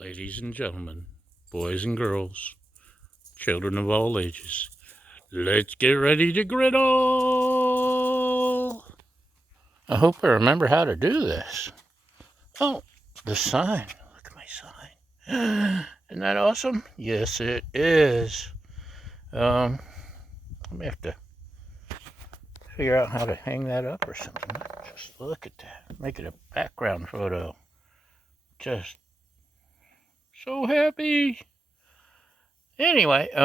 Ladies and gentlemen, boys and girls, children of all ages, let's get ready to griddle! I hope I remember how to do this. Oh, the sign. Look at my sign. Isn't that awesome? Yes, it is. Let me have to figure out how to hang that up or something. Just look at that. Make it a background photo. Just so happy. Anyway, we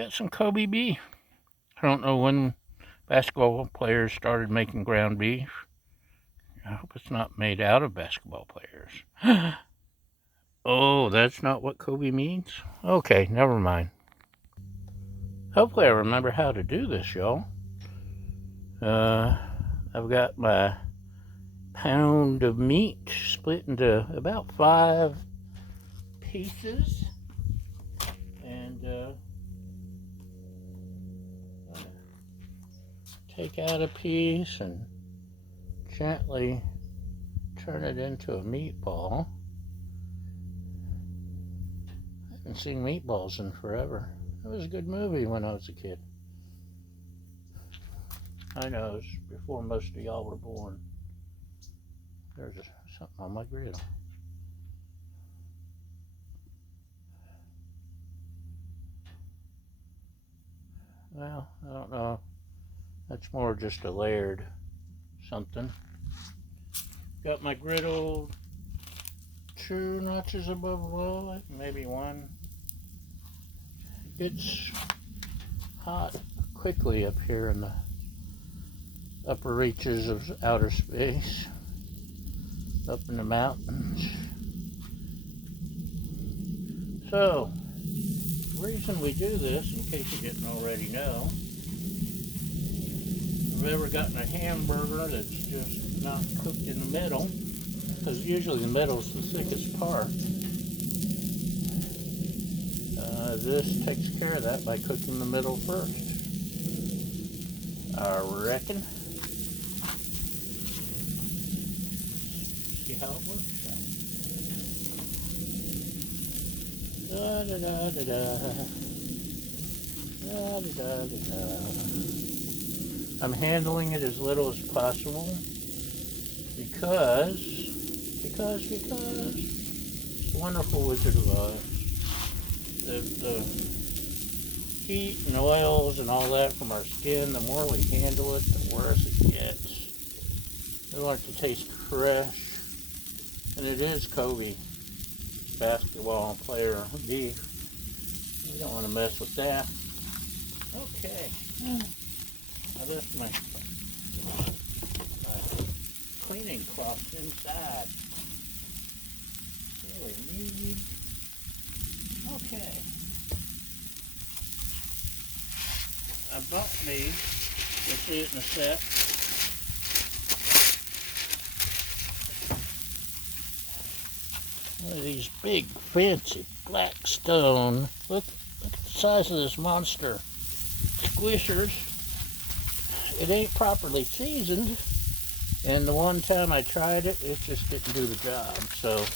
got some Kobe beef. I don't know when basketball players started making ground beef. I hope it's not made out of basketball players. Oh, that's not what Kobe means? Okay, never mind. Hopefully I remember how to do this, y'all. I've got my pound of meat split into about 5 pieces. And take out a piece and gently turn it into a meatball. I haven't seen Meatballs in forever. It was a good movie when I was a kid. I know, it was before most of y'all were born. There's something on my griddle. Well, I don't know. That's more just a layered something. Got my griddle 2 notches above low, maybe 1. It gets hot quickly up here in the upper reaches of outer space, up in the mountains. So, the reason we do this, in case you didn't already know, if you've ever gotten a hamburger that's just not cooked in the middle, because usually the middle is the thickest part, this takes care of that by cooking the middle first. I reckon. See how it works? Da da da da da. Da da da da da. I'm handling it as little as possible because it's a wonderful Wizard of Oz. The heat and oils and all that from our skin, the more we handle it, the worse it gets. We want it to taste fresh. And it is Kobe basketball player beef. We don't want to mess with that. Okay. Now that's my cleaning cloth inside. Really neat. Okay. I bought me, you'll see it in a sec, one of these big fancy Blackstone, look at the size of this monster, squishers. It ain't properly seasoned, and the one time I tried it, it just didn't do the job. So,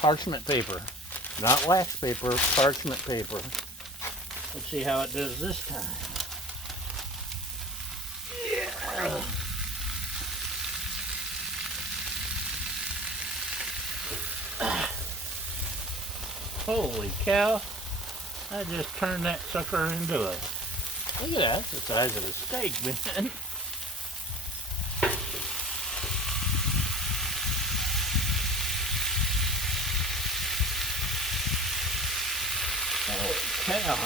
parchment paper, not wax paper, parchment paper. Let's see how it does this time. Yeah. Holy cow, I just turned that sucker into a, look at that, that's the size of a steak, man. Holy cow,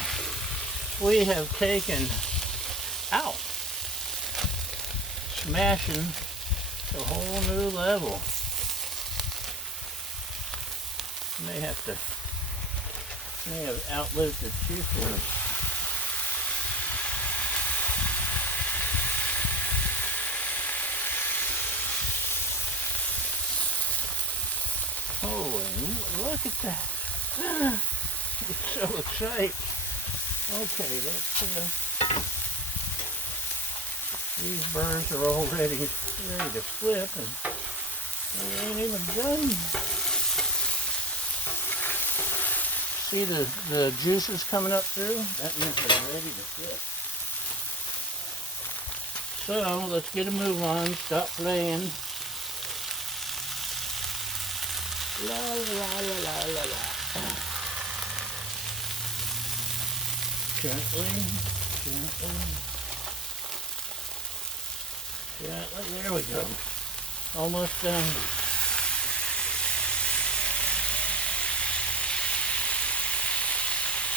we have taken out, smashing to a whole new level. May have outlived its usefulness. Holy, look at that. It's so exciting. Okay, let's, these burrs are all ready to flip, and we ain't even done See the juices coming up through? That means they're ready to flip. So let's get a move on. Stop playing. La la la la la la. Gently, gently, gently. There we go. Almost done.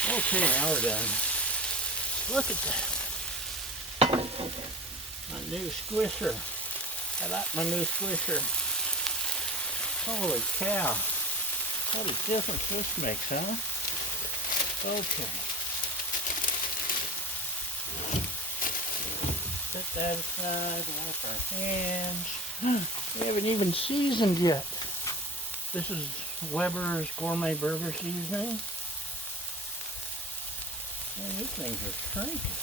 Okay, now we're done. Look at that. My new squisher. I like my new squisher. Holy cow. What a difference this makes, huh? Okay. Set that aside, wash our hands. We haven't even seasoned yet. This is Weber's Gourmet Burger Seasoning. Man, these things are shrinking.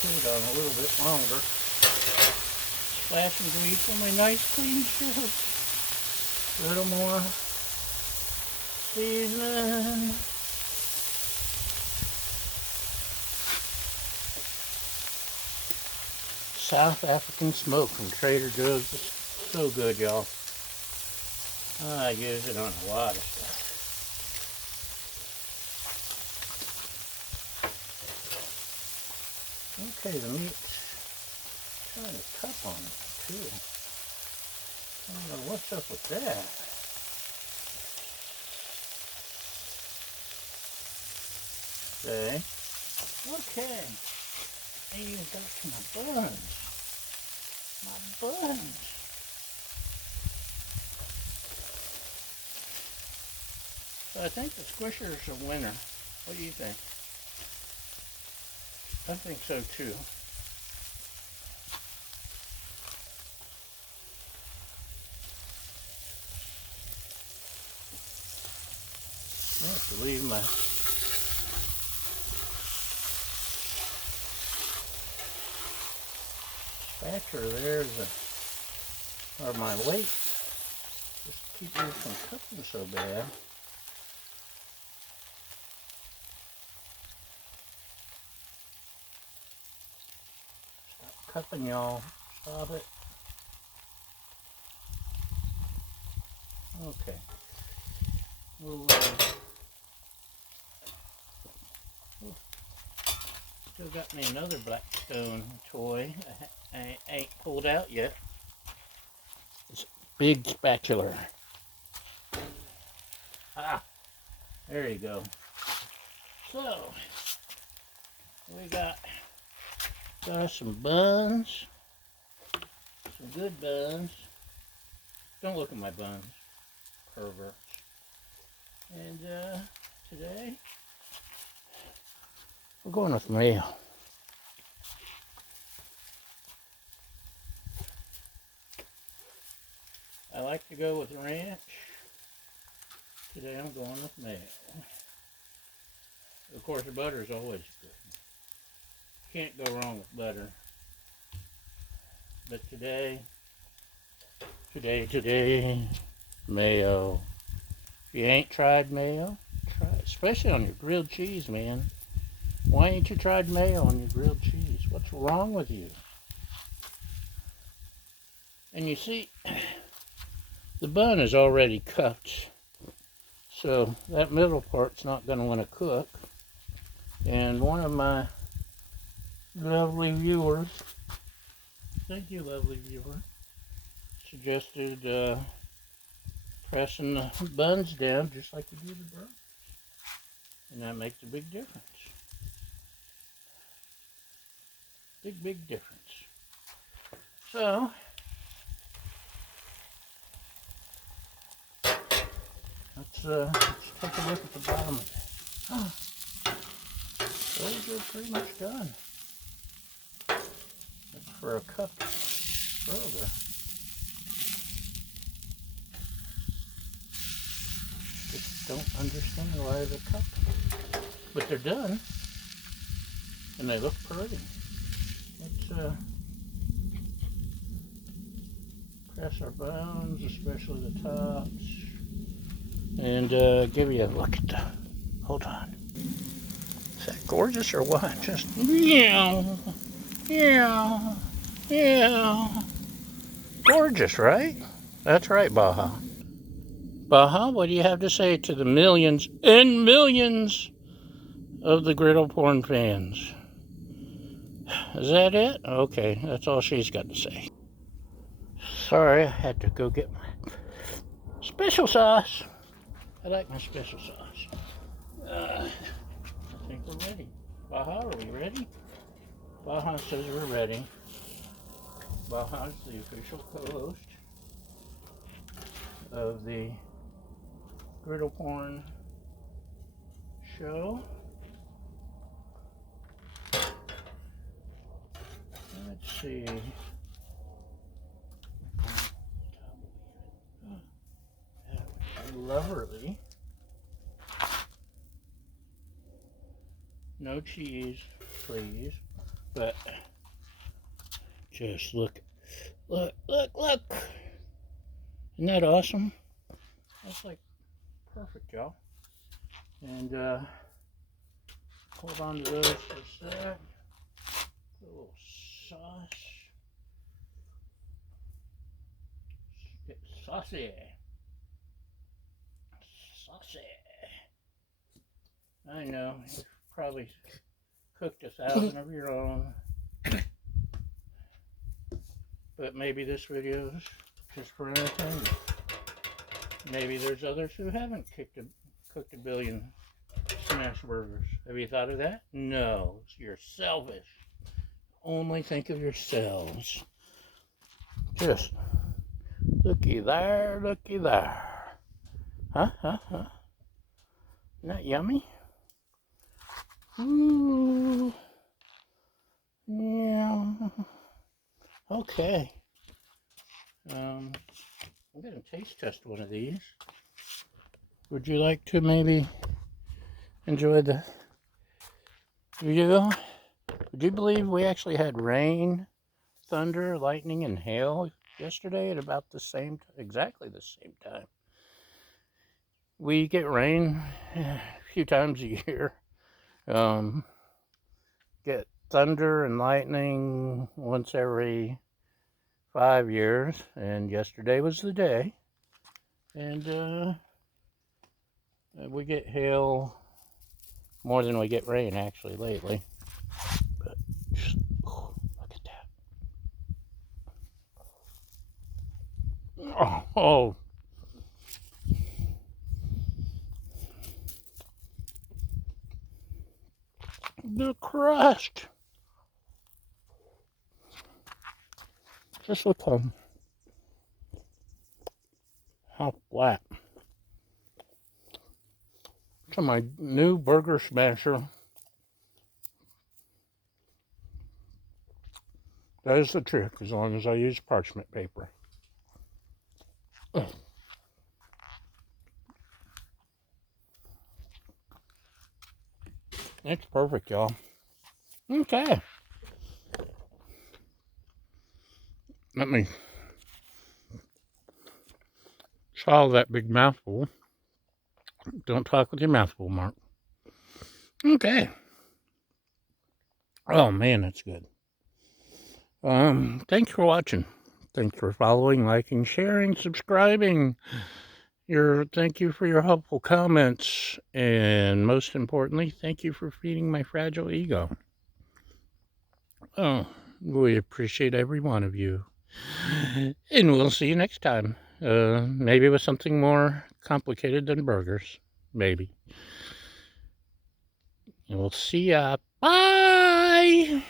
Put it on a little bit longer. Splash some grease on my nice clean shirt. A little more seasoning. South African smoke from Trader Joe's. It's so good, y'all. I use it on a lot of stuff. Okay, the meat's kind of tough on it, too. I don't know what's up with that. Okay. I even got to my buns. My buns. So I think the squisher's a winner. What do you think? I think so too. I have to leave my spatula there, or my weight, just to keep me from cooking so bad. Stop cupping, y'all. Stop it. Okay. We'll, still got me another Blackstone toy I ain't pulled out yet. It's a big spatula. Ah, there you go. So, we got some buns, some good buns. Don't look at my buns, perverts. And today, we're going with mayo. I like to go with ranch. Today I'm going with mayo. Of course, the butter is always good. Can't go wrong with butter. But today, mayo. If you ain't tried mayo, try it. Especially on your grilled cheese, man. Why ain't you tried mayo on your grilled cheese? What's wrong with you? And you see, the bun is already cooked. So that middle part's not going to want to cook. And one of my lovely viewers, thank you, lovely viewer, suggested pressing the buns down just like you do the burgers. And that makes a big difference. Big difference. So, let's take a look at the bottom of it. Oh, so good. pretty much done. That's for a cup burger. Just don't understand why the cup. But they're done. And they look pretty. Let's press our bones, especially the tops. And give you a look at the, hold on. Is that gorgeous or what? Just, yeah, yeah, yeah. Gorgeous, right? That's right, Baja. Baja, what do you have to say to the millions and millions of the griddle porn fans? Is that it? Okay, that's all she's got to say. Sorry, I had to go get my special sauce. I like my special sauce. I think we're ready. Baja, are we ready? Baja says we're ready. Baja's the official co-host of the Griddle Porn show. Let's see. Lovely. No cheese, please. But just look, look, look, look. Isn't that awesome? That's like perfect, y'all. And hold on to those for a sec. A little sauce. Get saucy. Saucy. I know, you've probably cooked 1,000 of your own. But maybe this video is just for entertainment. Maybe there's others who haven't cooked a billion smash burgers. Have you thought of that? No, you're selfish. Only think of yourselves. Just looky there, looky there. Huh? Isn't that yummy? Ooh. Yeah. Okay. I'm going to taste test one of these. Would you like to maybe enjoy the view? Would you believe we actually had rain, thunder, lightning, and hail yesterday at about the same, exactly the same time? We get rain a few times a year. Get thunder and lightning once every 5 years, and yesterday was the day. And we get hail more than we get rain actually lately. But just, oh, look at that. Oh. The crust. Just look how flat. So my new burger smasher, that is the trick, as long as I use parchment paper. It's perfect, y'all. Okay. Let me swallow that big mouthful. Don't talk with your mouth full, Mark. Okay. Oh, man, that's good. Thanks for watching. Thanks for following, liking, sharing, subscribing. Thank you for your helpful comments. And most importantly, thank you for feeding my fragile ego. Oh, we appreciate every one of you. And we'll see you next time. Maybe with something more complicated than burgers. Maybe. And we'll see ya. Bye!